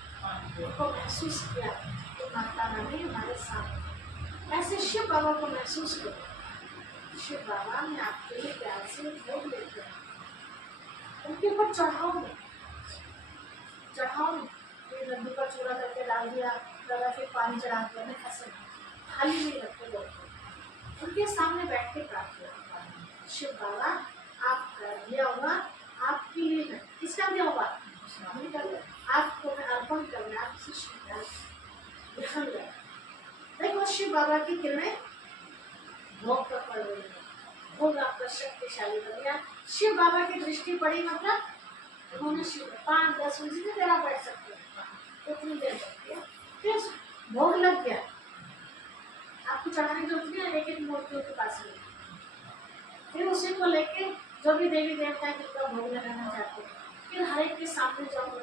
उसको महसूस किया कि माता रानी हमारे साथ, ऐसे शिव बाबा को महसूस करो, शिव बाबा ने आपके लिए प्यार से भोग लेते हैं, उनके ऊपर चढ़ाओ में लड्डू का चूड़ा करके डाल दिया, दादा फिर पानी चढ़ा दिया, नहीं ऐसे खाली नहीं रखते लोग, उनके सामने बैठ के प्रार्थना, शिव बाबा आप कर दिया होगा, आपके लिए है, किसका दिया होगा आपको मैं अर्पण करना, आपसे शिव देखो शिव बाबा की किरणें भोग पर पड़ रही है, भोग आपका शक्तिशाली बन गया, शिव बाबा की दृष्टि पड़ी मतलब उन्होंने शिव 5-10 मिनट में तेरा बैठ सकते हैं, उतनी देर सकती है, फिर भोग लग गया, आपको चढ़ाने की जरूरत नहीं है, एक मूर्तियों के पास में, फिर उसी को लेके जो भी देवी देवता है जिनका भोग लगाना चाहते हैं, फिर हर एक के सामने जाओ,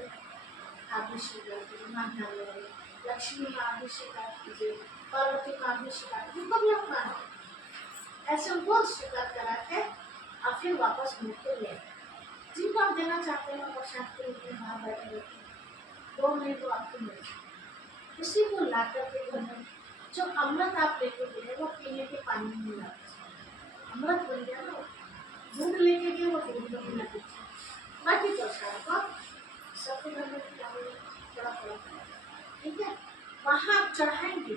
अभिषेक कीजिए, लक्ष्मी का अभिषेक कीजिए, पार्वती का अभिषेक जिनको भी अपना है, ऐसे उनको स्वीकार करा के और फिर वापस मुँह को ले, जिनको आप देना चाहते हैं प्रसाद के रूप में वहाँ बैठे रहते हैं, 2 मिनट तो आपको मिल जाए, उसी को ला करके घर में जो अमृत आप लेके गए वो पीने के पानी में मिलाते, अमृत बन गया ना, दूध लेके गए वो दूध में मिलाते, बाकी प्रसाद को सबके घर में थोड़ा थोड़ा, ठीक है, वहाँ आप चढ़ाएंगे,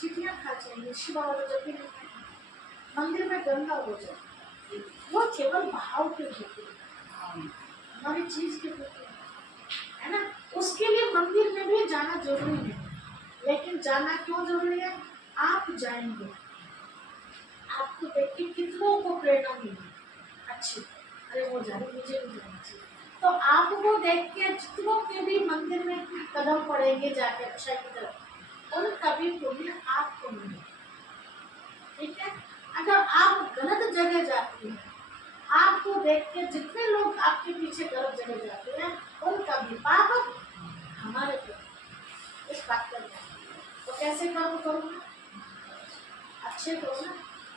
चिटियाँ खा जाएंगे, शिव बाबा को जब भी नहीं खाएंगे, मंदिर में गंगा हो जाए, वो केवल भाव के होते हैं, हमारी चीज के होते है ना, उसके लिए मंदिर में भी जाना जरूरी है, लेकिन जाना क्यों जरूरी है, आप जाएंगे, आपको देख के कितनों को प्रेरणा मिली अच्छी, अरे वो जा रही मुझे भी जाना चाहिए। तो आपको देख के जितनों के भी मंदिर में कदम पड़ेंगे जाके अच्छा की तरफ, उनका भी पुण्य आपको मिले। ठीक है, अगर आप गलत जगह जाते हैं, आपको देख के जितने लोग आपके पीछे गलत जगह जाते हैं, उनका भी पाप हमारे पे। इस बात का तो कैसे कर्म करूँगा? अच्छे करो ना,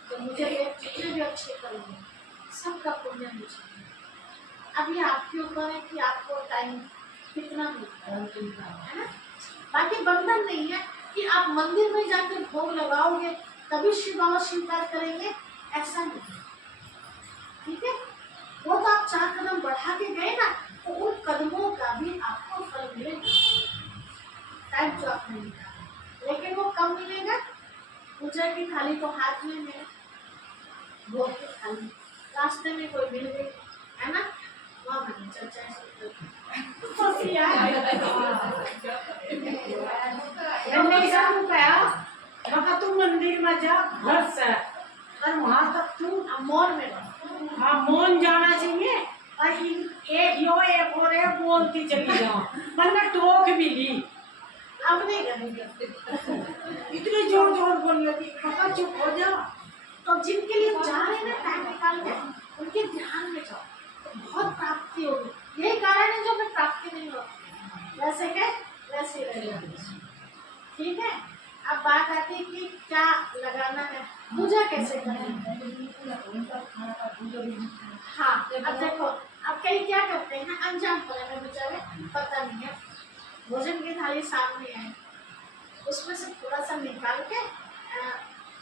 तो मुझे जितने भी अच्छे करेंगे सबका पुण्य मुझे। अब ये आपके ऊपर है कि आपको टाइम कितना मिलता है ना। बाकी बंधन नहीं है कि आप मंदिर में जाकर भोग लगाओगे तभी शिव बाबा स्वीकार करेंगे, ऐसा नहीं। ठीक है, वो तो आप 4 कदम बढ़ा के गए ना, तो उन कदमों का भी आपको फल मिलेगा, टाइम जो आपने निकाला। लेकिन वो कब मिलेगा? पूजा की थाली तो हाथ में है, भोग की थाली रास्ते में कोई मिल गई है ना, वहाँ मैंने चर्चा तू मंदिर में जा घर से और वहाँ तक तू मौन में हाँ मौन जाना चाहिए। और एक और एक बोलती चली जाओ, मतलब टोक भी ली। अब नहीं करेंगे, इतने जोर जोर बोल लगी, पापा चुप हो जाओ। तो जिनके लिए जा रहे हैं ना टाइम निकाल के, उनके ध्यान में जाओ तो बहुत प्राप्ति होगी। यही कारण है जो मैं प्राप्ति नहीं होती, वैसे के वैसे रहेगा। ठीक है, अब बात आती है कि क्या लगाना है, पूजा कैसे करनी है। हाँ, अब देखो, अब कई क्या करते हैं, अनजान पड़े बेचारे, पता नहीं है, भोजन की थाली सामने है, उसमें से थोड़ा सा निकाल के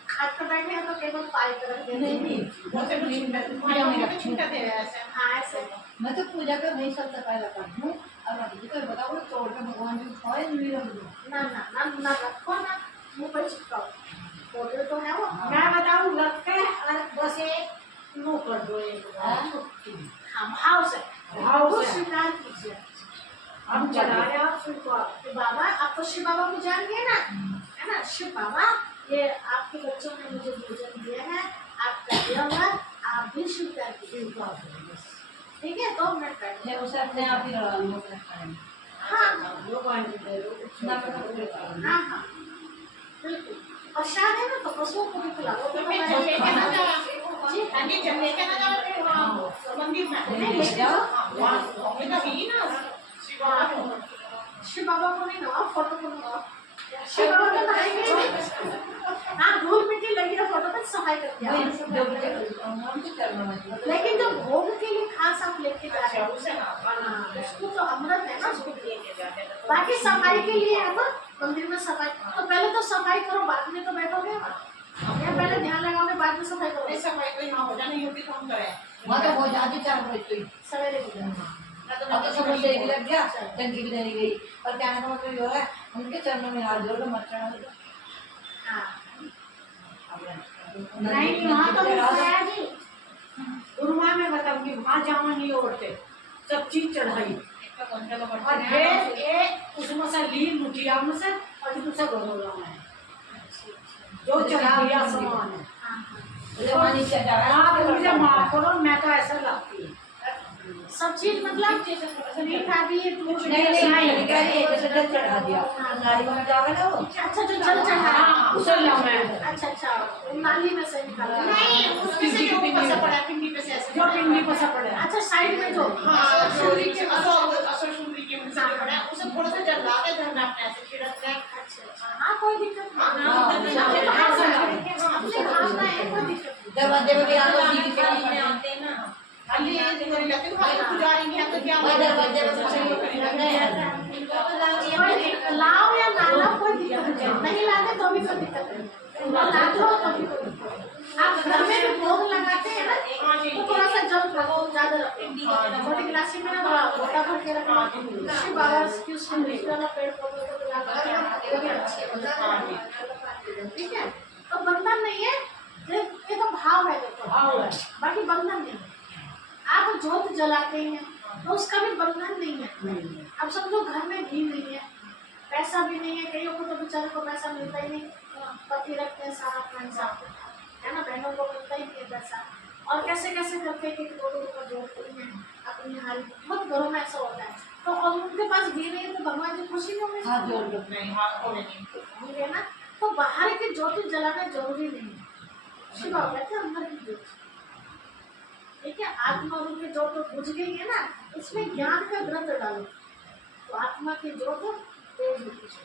खाते तो बैठे हैं तो केवल पाई तरफ दे नहीं वो छूटा दे रहा है ऐसे। हाँ ऐसे मैं तो पूजा का नहीं सबसे पहले करती हूँ। अब अभी तो बताओ तोड़ के भगवान की फॉल मिल रही ना ना ना ना रखो ना, मुँह पर चिपकाओ, फोटो तो है वो। मैं बताऊँ रख के और बस एक नो कर दो, एक हाँ भाव से भाव वो से। स्वीकार कीजिए हम चला रहे आप स्वीकार। कि बाबा आप तो शिव बाबा को जान गए ना, है ना, शिव बाबा ये आपके बच्चों ने मुझे भोजन दिया है, आपका दिया हुआ, आप भी स्वीकार कीजिए। ठीक है, तो मैं कर है उसे अपने आप ही लड़ा लो। हाँ लोग आएंगे दे दो ना पता हाँ हाँ बिल्कुल। प्रसाद है ना तो पशुओं को भी खिलाओ। तो फिर जब लेके ना जाओ जी, आगे जब लेके ना जाओ फिर वहाँ मंदिर में नहीं लेके जाओ, वहाँ होंगे तो ही ना शिव बाबा को। शिव बाबा को नहीं नवाओ, फोटो को नवाओ। शिव बाबा को नहाएंगे, हाँ धूल मिट्टी लगी है फोटो पे, सफाई करके आओ। लेकिन जो भोग के लिए खास आप लेके जा रहे हो उसे ना उसको तो अमृत है ना, उसको लेके जाते हैं तो बाकी सफाई के लिए है ना, मंदिर में सफाई तो पहले तो सफाई करो, बाद में तो बैठोगे या पहले ध्यान लगाओगे बाद में सफाई करोगे। ऐसा भाई कोई ना हो जाए नहीं होती तो हम करें। वहाँ तो हो जाती 4 बजे तो ही। सवेरे की जाओ। मैं तो अब तो सब से लग गया, टंकी भी नहीं गई। और कहने का मतलब ये हो रहा है, उनके चरणों में हाथ जोड़ लो, मत चढ़ा दो। हाँ नहीं वहाँ तो बताया जी, गुरुमा में बताऊँ कि वहाँ जामा नहीं ओढ़ते, सब चीज चढ़ाई एक तो घंटे तो और फिर एक उसमें से ली मुठिया में से और दूसरा घोड़ा है जो चढ़ा दिया सामान है। हाँ हाँ मुझे वहाँ नीचे जा रहा आप है। मुझे माफ करो, मैं तो ऐसा लगती है। सब चीज मतलब मीठा भी नहीं कह रही है जैसे जल चढ़ा दिया। नाली में जावे ना वो। अच्छा जो जल चढ़ा हाँ, उसे ला मैं अच्छा अच्छा वो नाली में से निकाला नहीं उसमें से जो ऊपर से पड़ा पिंडी पे से ऐसे जो पिंडी पर से पड़े। अच्छा साइड में जो हाँ सूर्य के असर सूर्य के मुझे जो पड़ा है उसे थोड़ा सा जल ला के धरना अपने ऐसे छिड़क के। अच्छा अच्छा हाँ कोई दिक्कत नहीं हाँ, अपने भावना है, कोई दिक्कत नहीं। दरवाजे में भी आलो दी के में आते हैं ना खाली ये जो लगते हैं खाली पुजारी नहीं आते क्या वही दरवाजे में लाओ या ना लाओ कोई दिक्कत नहीं, नहीं लाते तो भी कोई दिक्कत नहीं, ला दो तो भी कोई दिक्कत नहीं। आप घर में भी भोग लगाते हैं ना तो थोड़ा सा जल रखो, ज्यादा रखो, छोटी गिलासी में ना थोड़ा गोटा भर के रखो। शिव बाबा की उसमें वाला पेड़ पौधे को लगाकर वो भी अच्छे हो। ठीक है, तो बंधन नहीं है, ये तो भाव है, देखो भाव है। बाकी बंधन नहीं है। आप जोत जलाते हैं तो उसका भी बंधन नहीं है। अब समझो घर में घी नहीं है, पैसा भी नहीं है, कईयों को तो बेचारे को पैसा मिलता ही नहीं, पति रखते हैं सारा अपना हिसाब, है ना, बहनों को मिलता ही नहीं है पैसा। और कैसे कैसे करके कि 2-2 रुपये जोड़ती हैं अपनी हाल, बहुत घरों में ऐसा होता है। तो और उनके पास भी नहीं है तो भगवान जी खुशी नहीं होंगे, हाथ जोड़ दो। नहीं हाथ खोले नहीं। होंगे ना। तो बाहर की ज्योति जलाना जरूरी नहीं है, शिव बाबा कहते हैं अंदर की ज्योति, ठीक है। आत्मा रूप की ज्योत तो बुझ गई है ना, इसमें ज्ञान का ग्रंथ डालो तो आत्मा की ज्योत तेज होती है।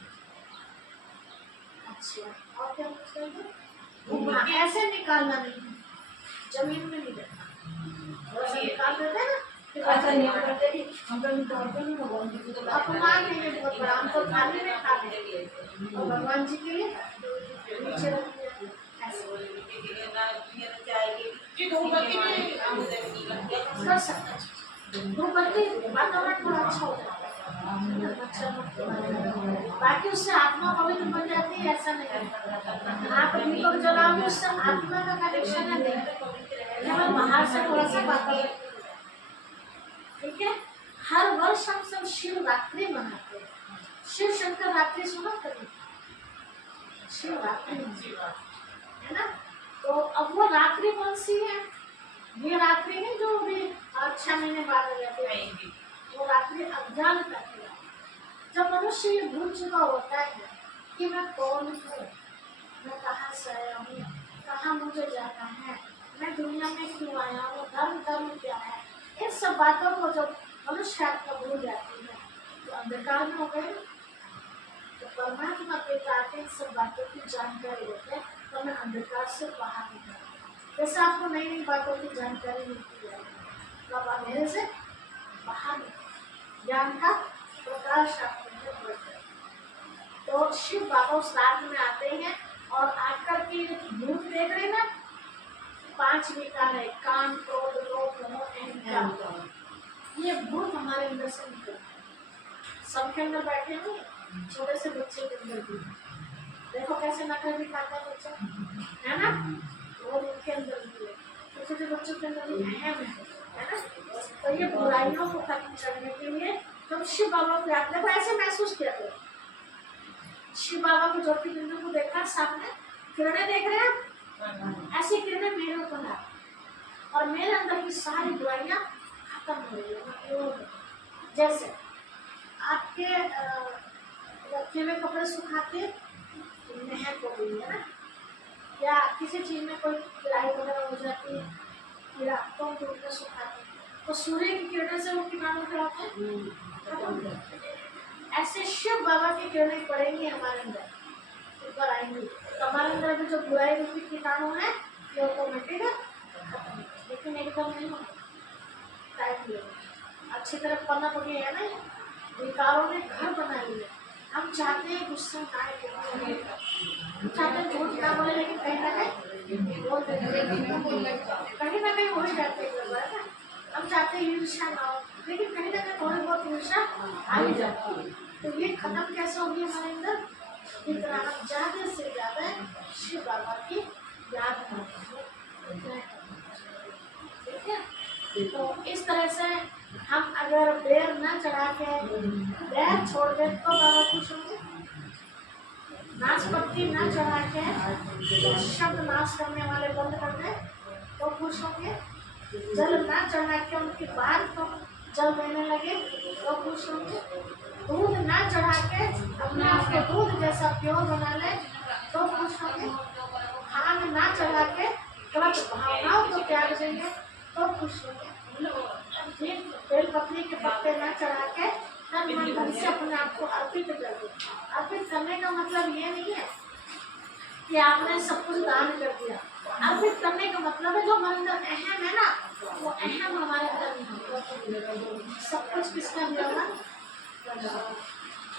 अच्छा, और क्या पूछ रहे थे? हाँ, ऐसे निकालना नहीं है, जमीन में नहीं रखना, ऐसे निकाल देते हैं ना कि ऐसा नहीं हम करते कि हम तो तोड़ते नहीं, भगवान जी को तो अपमान नहीं है बहुत बड़ा, हम तो थाली में खा लेंगे और भगवान जी के लिए नीचे रख दिया ऐसे जी धूपबत्ती में कर सकता है। धूपबत्ती वातावरण थोड़ा अच्छा हो जाता है, अच्छा बाकी उससे आत्मा पवित्र बन जाती है, ऐसा नहीं है। आप दीपक जलाओगे उससे आत्मा का कनेक्शन है नहीं, केवल बाहर से थोड़ा सा वातावरण, ठीक है। हर वर्ष हम सब शिव रात्रि मनाते हैं, शिव शंकर रात्रि सुना कभी? शिव रात्रि है ना। तो अब वो रात्रि कौन सी है? ये रात्रि नहीं जो अभी 6 महीने बाद हो जाती है, वो रात्रि अज्ञान का है। जब मनुष्य ये भूल चुका होता है कि मैं कौन हूँ, मैं कहाँ से आया हूँ, कहाँ मुझे जाना है, मैं दुनिया में क्यों आया हूँ, धर्म क्या है, इन सब बातों को जब मनुष्य आत्मा भूल जाती है तो अंधकार में हो गए। तो परमात्मा के आके इन सब बातों की जानकारी देते हैं तो मैं अंधकार से बाहर निकल, जैसे आपको नई नई बातों की जानकारी मिलती है तो आप अंधेरे से बाहर निकल, ज्ञान का प्रकाश आपको बढ़ता है। तो शिव बाबा उस रात में आते हैं और आकर के भूत देख रहे ना, 5 विकार है, काम, क्रोध, लोभ, मोह, अहंकार, ये भूत हमारे अंदर से निकलते हैं। सबके अंदर बैठे हुए, छोटे से बच्चे के अंदर भी देखो कैसे नखरे भी खाता है बच्चा, है ना, वो उनके अंदर भी है, छोटे छोटे बच्चों के अंदर भी अहम है ना। तो ये बुराइयों को खत्म करने के लिए हम शिव बाबा को याद देखो, ऐसे महसूस किया करो, शिव बाबा को ज्योति बिंदु को देखा, सामने किरणें देख रहे हैं, ऐसी किरणें मेरे ऊपर आ और मेरे अंदर की सारी बुराइयां खत्म हो रही है। जैसे आपके रखे हुए कपड़े सुखाते महक हो गई है ना, या किसी चीज में कोई किराई वगैरह हो जाती है, कीड़ा तो हम धूप में सुखाते हैं तो सूर्य की किरणें से वो कीटाणु क्या होते हैं, खत्म हो जाते हैं। ऐसे शिव बाबा की किरणें पड़ेंगी हमारे अंदर, ऊपर आएंगी तो हमारे अंदर भी जो बुराई रूपी कीटाणु है ये ऑटोमेटिक खत्म, लेकिन एकदम नहीं होता, टाइम लगेगा, अच्छी तरह पन्ना पड़ी है ना। विकारों ने घर बना लिया, हम चाहते हैं गुस्सा ना आए, हम चाहते हैं झूठ ना बोले, लेकिन कहीं ना कहीं बोल देते हैं, कहीं ना कहीं हो ही जाते हैं। हम चाहते हैं ईर्ष्या ना हो, लेकिन कहीं ना कहीं थोड़ी बहुत ईर्ष्या आ ही जाती है। तो ये खत्म कैसे होगी हमारे अंदर, इतना हम ज़्यादा से ज़्यादा शिव बाबा की याद करते हैं, ठीक है। तो इस तरह से हम अगर बेर न चढ़ा के बेर छोड़ दे तो बाबा खुश होंगे, नाशपत्ती न चढ़ा के शब्द नाश करने वाले बंद कर दे तो खुश होंगे, जल न चढ़ा के उनकी बात को जल देने लगे तो खुश होंगे, दूध न चढ़ा के अपने आप को दूध जैसा प्योर बना ले तो खुश होंगे, भांग न चढ़ा के गलत भावनाओं को त्याग देंगे तो खुश होंगे, बेल पत्नी के पत्ते न चढ़ा के तन मन धन से अपने आप को अर्पित कर दो। अर्पित करने का मतलब ये नहीं है कि आपने सब कुछ दान कर दिया, अर्पित करने का मतलब है जो हमारे अंदर अहम है ना, वो अहम हमारे अंदर नहीं, सब कुछ किसका दिया हुआ,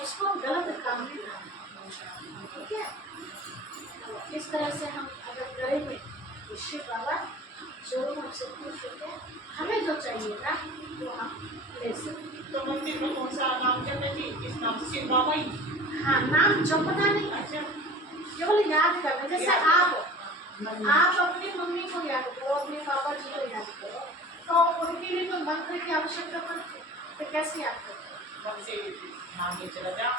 उसको गलत काम नहीं करना, ठीक है। तो इस तरह से हम अगर करेंगे तो शिव बाबा जरूर हमसे खुश होते हैं, हमें जो चाहिएगा वो हम ले सकते। तो मंदिर में कौन सा नाम जपे थी, इस नाम से शिव बाबा ही? हाँ, नाम जपना नहीं, अच्छा, केवल याद करना। जैसे आप अपनी मम्मी को याद करो, अपने पापा जी को याद करो, तो उनके लिए तो मंत्र की आवश्यकता पड़ती है, तो कैसे याद करो, मन से नाम ले चला जा,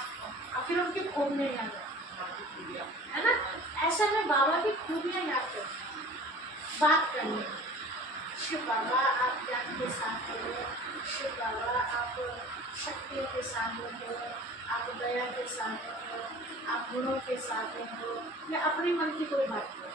और फिर उनकी खूबियाँ याद नाम की पूजा। है ना। ऐसा में बाबा की खूबियाँ याद करो, बात करनी है। शिव बाबा आप ज्ञान के साथ हो, शिव बाबा आप शक्ति के साथ हो, आप दया के साथ हो, आप गुणों के साथ हो। मैं अपने मन की कोई बात नहीं,